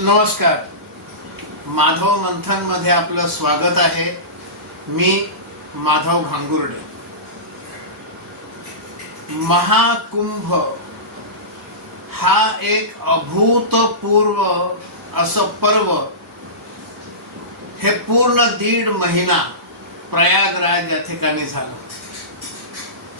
नमस्कार. माधव मंथनमध्ये आपलं स्वागत आहे. मी माधव भांगुर्डे महाकुंभ हा एक अभूतपूर्व असं पर्व हे पूर्ण दीड महिना प्रयागराज या ठिकाणी झालं.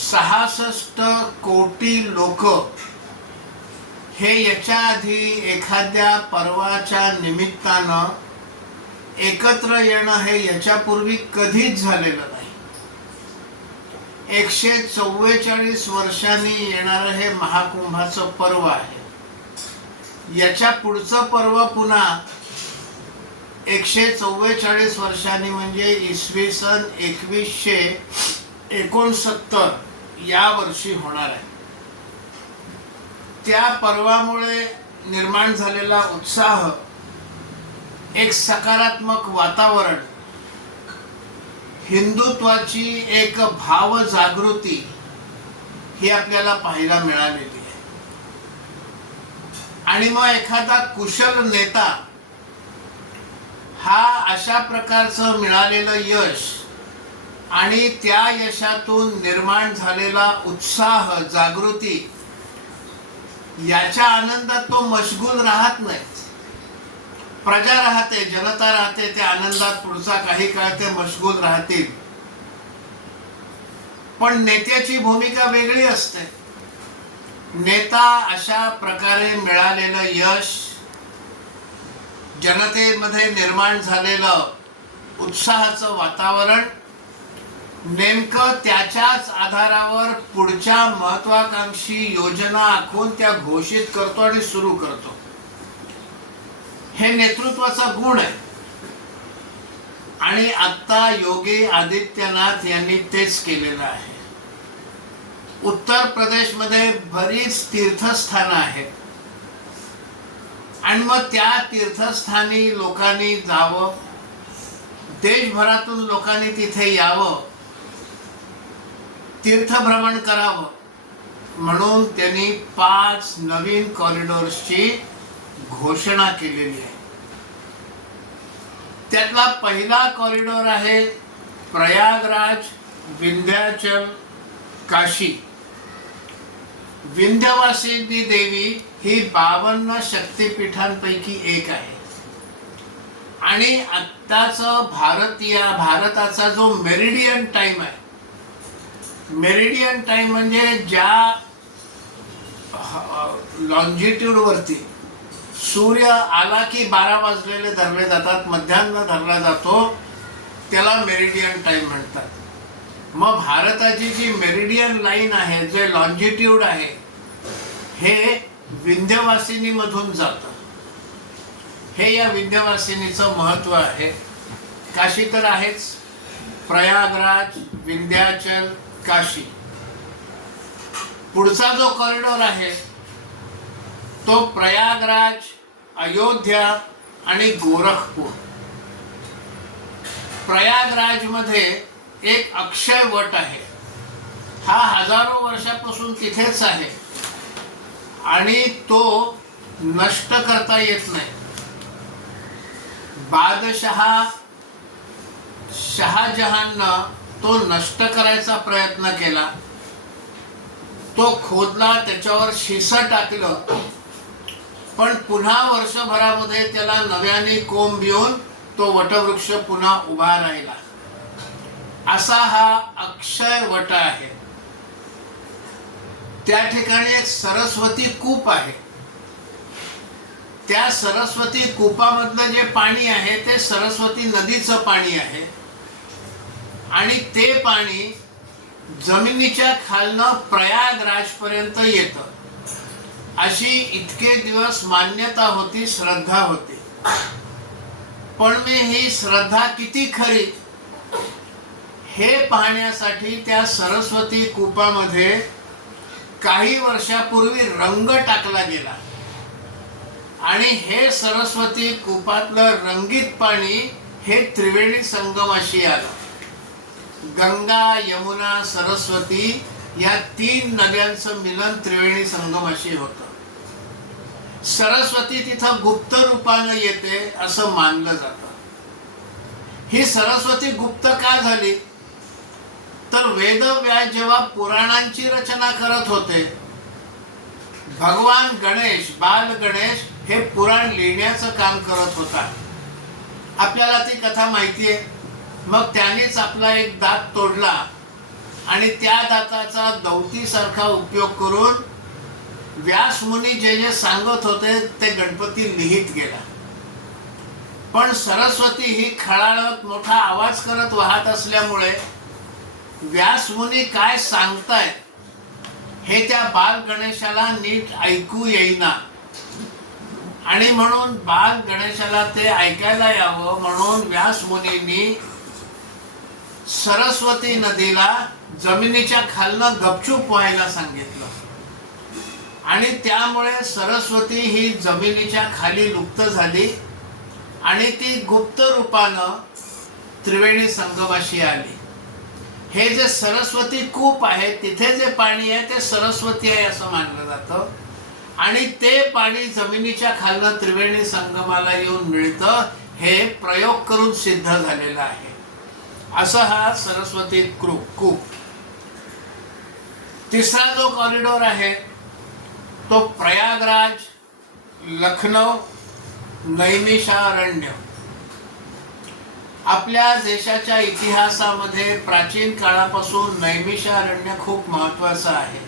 सहासष्ट कोटी लोक हे याच्या आधी एखाद्या पर्वाच्या निमित्तानं एकत्र येणं हे याच्यापूर्वी कधीच झालेलं नाही. एकशे चव्वेचाळीस वर्षांनी येणारं हे महाकुंभाचं पर्व आहे. याच्या पुढचं पर्व पुन्हा एकशे चव्वेचाळीस वर्षांनी म्हणजे इसवी सन एकवीसशे एकोणसत्तर या वर्षी होणार आहे. त्या पर्वामुळे निर्माण झालेला उत्साह एक सकारात्मक वातावरण हिंदुत्वाची एक भाव जागृती ही आपल्याला पाहायला मिळालेली आहे. आणि मग एखादा कुशल नेता हा अशा प्रकारचं मिळालेलं यश आणि त्या यशातून निर्माण झालेला उत्साह जागृती याच्या आनंदात तो मशगूल राहत नाही. प्रजा राहते जनता राहते त्या आनंदात पुढचा काही काळ ते मशगूल राहतील. पण नेत्याची भूमिका वेगळी असते. नेता अशा प्रकारे मिळालेलं यश जनतेमध्ये निर्माण झालेलं उत्साहाचं वातावरण नेमकं त्याच्याच आधारावर पुढच्या महत्वाकांक्षी योजना आखून त्या घोषित करतो आणि सुरू करतो. हे नेतृत्वाचा गुण आहे. आणि आता योगी आदित्यनाथ यांनी तेच केलेलं आहे. उत्तर प्रदेशमध्ये बरीच तीर्थस्थानं आहेत. आणि मग त्या तीर्थस्थानी लोकांनी जावं. देशभरातून लोकांनी तिथे यावं. तीर्थभ्रमण करावं. म्हणून त्यांनी पाच नवीन कॉरिडॉर्सची घोषणा केलेली आहे. त्यातला पहिला कॉरिडॉर आहे प्रयागराज विंध्याचल काशी. विंध्यवासिनी देवी ही बावन्न शक्तिपीठांपैकी एक आहे. आणि आत्ताच भारतीय भारताचा जो मेरिडियन टाइम आहे मेरिडियन टाइम म्हणजे ज्या लॉन्जिट्यूड वरती सूर्य आला की बारा वाजलेले धरले जातात मध्यान्ह धरला जातो त्याला मेरिडियन टाइम म्हणतात. मग भारताची जी मेरिडियन लाईन आहे जे लॉन्जिट्यूड आहे हे विंध्यवासिनीमधून जातं. हे या विंध्यवासिनीचं महत्त्व आहे. काशी तर आहेच. प्रयागराज विंध्याचल काशी. पुढचा जो कॉरिडॉर आहे तो प्रयागराज अयोध्या आणि गोरखपूर. प्रयागराजमध्ये एक अक्षय वट आहे. हा हजारो वर्षापासून तिथेच आहे. आणि तो नष्ट करता येत नाही. बादशहा शहाजहाननं तो नष्ट करायचा प्रयत्न केला. तो खोदला त्याच्यावर शिस टाकलं. पण पुन्हा वर्षभरामध्ये त्याला नव्याने कोंब येऊन तो वटवृक्ष पुन्हा उभा राहिला. असा हा अक्षय वट आहे. त्या ठिकाणी एक सरस्वती कूप आहे. त्या सरस्वती कूपामधलं जे पाणी आहे ते सरस्वती नदीचं पाणी आहे. आणि ते पाणी जमिनीच्या खालनं प्रयागराजपर्यंत येतं. अशी इतके दिवस मान्यता होती श्रद्धा होती. पण मी ही श्रद्धा किती खरी? हे पाहण्यासाठी त्या सरस्वती कूपामध्ये काही वर्षापूर्वी रंग टाकला गेला. आणि हे सरस्वती कूपातलं रंगीत पाणी हे त्रिवेणी संगमाशी आलं. गंगा यमुना सरस्वती या तीन नद्यांचं मिलन त्रिवेणी संगमाशी होतं. सरस्वती तिथं गुप्त रूपानं येते असं मानलं जातं. ही सरस्वती गुप्त का झाली? तर वेदव्यास जेव्हा पुराणांची रचना करत होते भगवान गणेश बाल गणेश हे पुराण लिहिण्याचं काम करत होता. आपल्याला ती कथा माहिती आहे मग त्यानेच आपला एक दात तोडला. आणि त्या दाताचा दौतीसारखा उपयोग करून व्यासमुनी जे जे सांगत होते ते गणपती लिहित गेला. पण सरस्वती ही खळाळत मोठा आवाज करत वाहत असल्यामुळे व्यासमुनी काय सांगतायत हे त्या बाल गणेशाला नीट ऐकू येईना. आणि म्हणून बाल गणेशाला ते ऐकायला यावं म्हणून व्यासमुनींनी सरस्वती नदीला जमिनीच्या खालनं गपचूप व्हायला सांगितलं. आणि त्यामुळे सरस्वती ही जमिनीच्या खाली लुप्त झाली आणि ती गुप्त रूपानं त्रिवेणी संगमाशी आली. हे जे सरस्वती कूप आहे तिथे जे पाणी आहे ते सरस्वती आहे असं मानलं जातं. आणि ते पाणी जमिनीच्या खालनं त्रिवेणी संगमाला येऊन मिळतं हे प्रयोग करून सिद्ध झालेलं आहे. असा हा सरस्वती क्रू कूप तिसरा जो कॉरिडॉर आहे तो प्रयागराज लखनौ नैमिषारण्य. आपल्या देशाच्या इतिहासामध्ये प्राचीन काळापासून नैमिषारण्य खूप महत्वाचं आहे.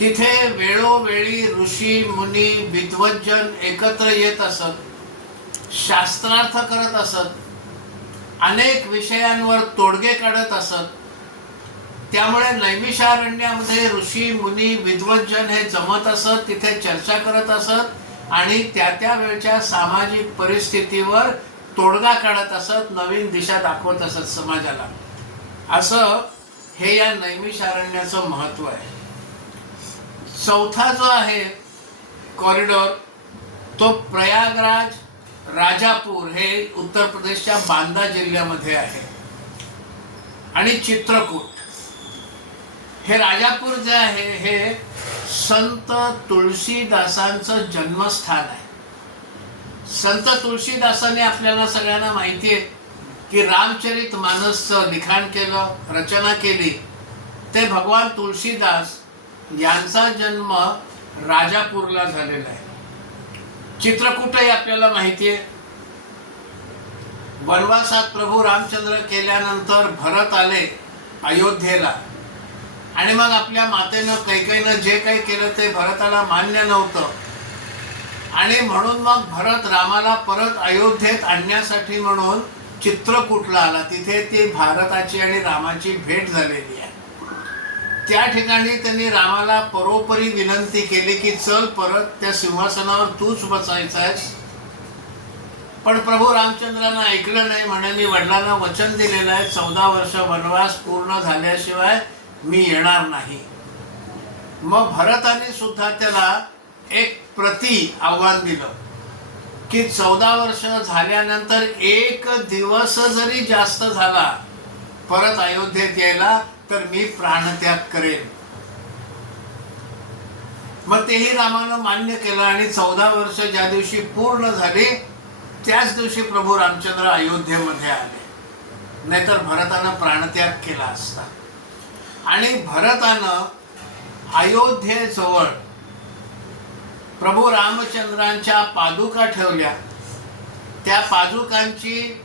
तिथे वेळोवेळी ऋषी मुनी विद्वज्जन एकत्र येत असत शास्त्रार्थ करत असत अनेक विषयांवर तोडगे काढत असत. त्यामुळे नैमिषारण्यामध्ये ऋषी मुनी विद्वज्जन हे जमत असत तिथे चर्चा करत असत आणि त्या त्या वेळच्या सामाजिक परिस्थितीवर तोडगा काढत असत नवीन दिशा दाखवत असत समाजाला. असं हे या नैमिषारण्याचं महत्त्व आहे. चौथा जो आहे कॉरिडॉर तो प्रयागराज राजापूर हे उत्तर प्रदेशच्या बांदा जिल्ह्यामध्ये आहे. आणि चित्रकूट. हे राजापूर जे आहे हे संत तुळशीदासांचं जन्मस्थान आहे. संत तुळशीदासांनी आपल्याला सगळ्यांना माहिती आहे की रामचरित मानसचं लिखाण केलं रचना केली. ते भगवान तुळशीदास यांचा जन्म राजापूरला झालेला आहे. चित्रकूटही आपल्याला माहिती आहे वनवासात प्रभू रामचंद्र केल्यानंतर भरत आले अयोध्येला. आणि मग आपल्या मातेनं कैकेनं जे काही केलं ते भरताला मान्य नव्हतं. आणि म्हणून मग भरत रामाला परत अयोध्येत आणण्यासाठी म्हणून चित्रकूटला आला? तिथे ती भारताची आणि रामाची भेट झालेली आहे. त्या ठिकाणी त्यांनी रामाला परोपरी विनंती केली की चल परत त्या सिंहासनावर तूच बसायचा आहेस. पण प्रभू रामचंद्रांना ऐकलं नाही म्हणाली वडिलांना वचन दिलेलं आहे चौदा वर्ष वनवास पूर्ण झाल्याशिवाय मी येणार नाही. मग भरताने सुद्धा त्याला एक प्रति आव्हान दिलं की चौदा वर्ष झाल्यानंतर एक दिवस जरी जास्त झाला परत अयोध्येत यायला तर मी प्राणत्याग करेन. मग तेही रामानं मान्य केलं आणि चौदा वर्ष ज्या दिवशी पूर्ण झाली त्याच दिवशी प्रभू रामचंद्र अयोध्येमध्ये आले. नाहीतर भरतानं प्राणत्याग केला असता. आणि भरतानं अयोध्येजवळ प्रभू रामचंद्रांच्या पादुका ठेवल्या. त्या पादुकांची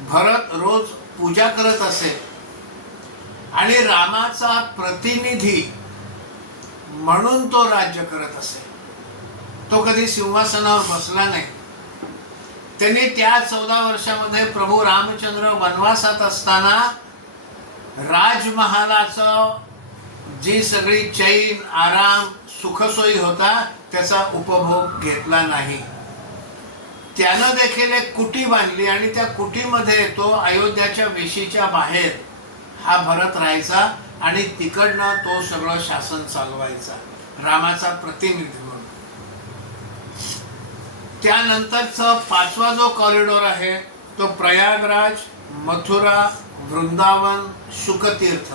भरत रोज पूजा करत असे. आणि रामाचा प्रतिनिधी म्हणून तो राज्य करत असे. तो कधी सिंहासनावर बसला नाही. त्यांनी त्या चौदा वर्षामध्ये प्रभू रामचंद्र वनवासात असताना राजमहालाचं जी सगळी चैन आराम सुखसोयी होता त्याचा उपभोग घेतला नाही. त्यानं देखील एक कुटी बांधली आणि त्या कुटीमध्ये तो अयोध्याच्या वेशीच्या बाहेर हा भरत राहायचा आणि तिकडनं तो सगळं शासन चालवायचा रामाचा प्रतिनिधी म्हणून. त्यानंतरचा पाचवा जो कॉरिडॉर आहे तो प्रयागराज मथुरा वृंदावन शुकतीर्थ.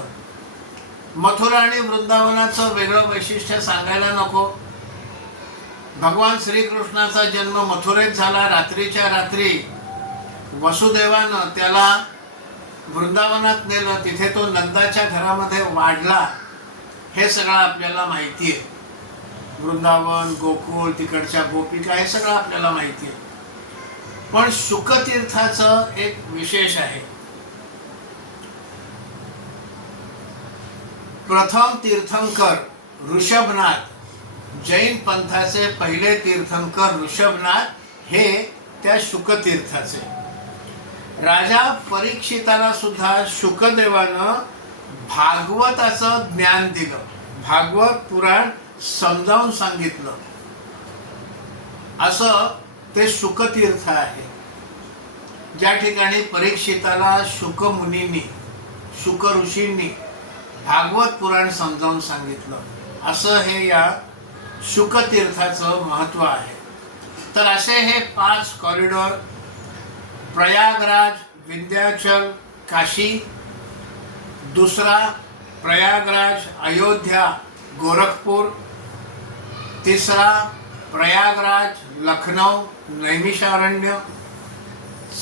मथुरा आणि वृंदावनाचं वेगळं वैशिष्ट्य सांगायला नको. भगवान श्रीकृष्णाचा जन्म मथुरेत झाला रात्रीच्या रात्री वसुदेवानं त्याला वृंदावनात नेलं तिथे तो नंदाच्या घरामध्ये वाढला हे सगळं आपल्याला माहिती आहे. वृंदावन गोकुळ तिकडच्या गोपिका हे सगळं आपल्याला माहिती आहे. पण सुखतीर्थाचं एक विशेष आहे. प्रथम तीर्थंकर ऋषभनाथ जैन पंथाचे पहिले तीर्थंकर ऋषभनाथ हे त्या शुकतीर्थाचे राजा परीक्षिताला सुद्धा शुकदेवानं भागवताचं ज्ञान दिलं. भागवत पुराण समजावून सांगितलं. असं ते शुकतीर्थ आहे. ज्या ठिकाणी परीक्षिताला शुकमुनींनी शुक ऋषींनी भागवत पुराण समजावून सांगितलं असं हे या शुकतीर्थाचं महत्त्व आहे. तर असे हे पाच कॉरिडॉर प्रयागराज विंध्याचल काशी. दुसरा प्रयागराज अयोध्या गोरखपूर. तिसरा प्रयागराज लखनौ नैमिषारण्य.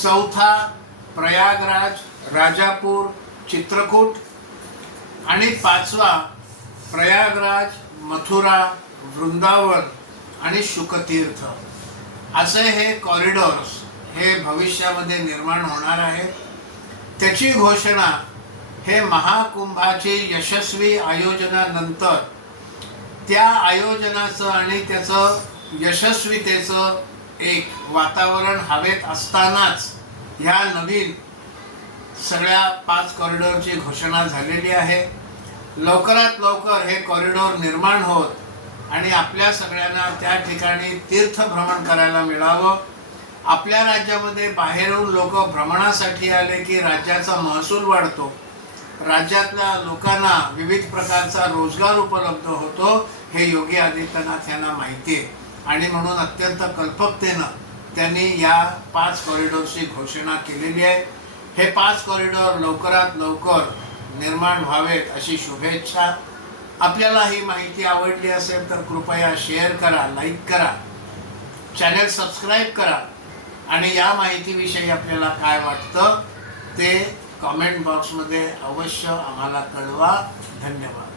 चौथा प्रयागराज राजापूर चित्रकूट. आणि पाचवा प्रयागराज मथुरा वृंदावन आणि शुकतीर्थ. असे हे कॉरिडॉर्स हे भविष्यामध्ये निर्माण होणार आहे. त्याची घोषणा हे महाकुंभाची यशस्वी आयोजनानंतर त्या आयोजनाचं आणि त्याचं यशस्वीतेचं एक वातावरण हवेत असतानाच ह्या नवीन सगळ्या पाच कॉरिडॉरची घोषणा झालेली आहे. लवकरात लवकर हे कॉरिडॉर निर्माण होत आणि आपल्या सगळ्यांना त्या ठिकाणी तीर्थभ्रमण करायला मिळावं. आपल्या राज्यामध्ये बाहेरून लोक भ्रमणासाठी आले की राज्याचा महसूल वाढतो. राज्यातल्या लोकांना विविध प्रकारचा रोजगार उपलब्ध होतो हे योगी आदित्यनाथ यांना माहिती आहे. आणि म्हणून अत्यंत कल्पकतेनं त्यांनी या पाच कॉरिडॉरची घोषणा केलेली आहे. हे पाच कॉरिडॉर लवकरात लवकर निर्माण व्हावेत अशी शुभेच्छा. आपल्याला ही माहिती आवडली असेल तर कृपया शेअर करा लाईक करा. चॅनल सबस्क्राईब करा. आणि या माहितीविषयी आपल्याला काय वाटतं ते कॉमेंट बॉक्समध्ये अवश्य आम्हाला कळवा. धन्यवाद.